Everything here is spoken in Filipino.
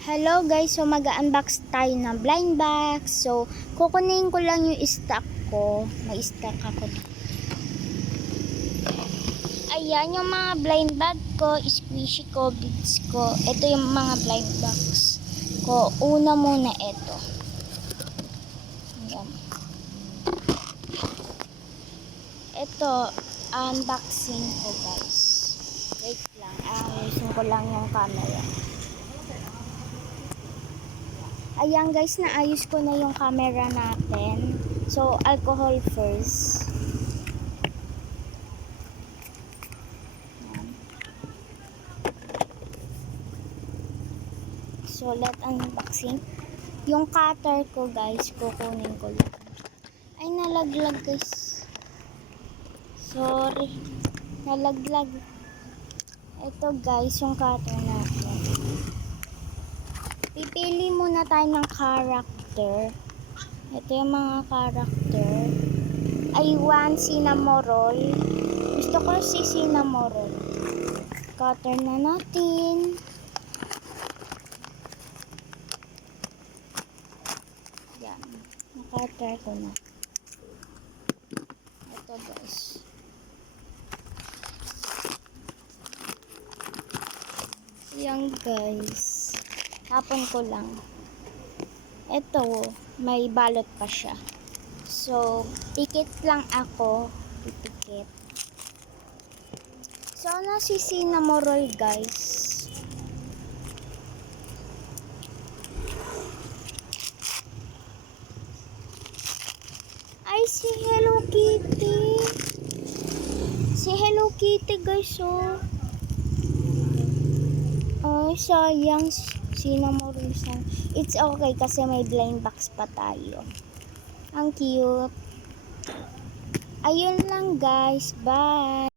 Hello guys, so mag-unbox tayo ng blind box. So, kukunin ko lang yung stock ko. May stock ako dito. Ayan yung mga blind bag ko, squishy ko, beads ko. Ito yung mga blind box ko. Una muna ito. Ayan. Ito, unboxing ko guys. Wait lang, ayusin ko lang yung camera. Ayan guys, naayos ko na yung camera natin. So, alcohol first. Ayan. So, let unboxing. Yung cutter ko guys, kukunin ko lang. Ay, nalaglag guys. Sorry. Nalaglag. Ito guys, yung cutter natin. Pipili muna tayo ng character. Ito yung mga character. I want Cinnamoroll. Gusto ko si Cinnamoroll. Cutter na natin. Yan. Nakater ko na. Ito guys. Yan guys. Tapon ko lang. Ito, may balot pa siya. So, pikit lang ako. Pipikit. So, si Cinnamoroll guys. Ay, si Hello Kitty. Si Hello Kitty guys, oh. Ay, sayang. Cinnamoroll siya. It's okay kasi may blind box pa tayo. Ang cute. Ayun lang guys. Bye.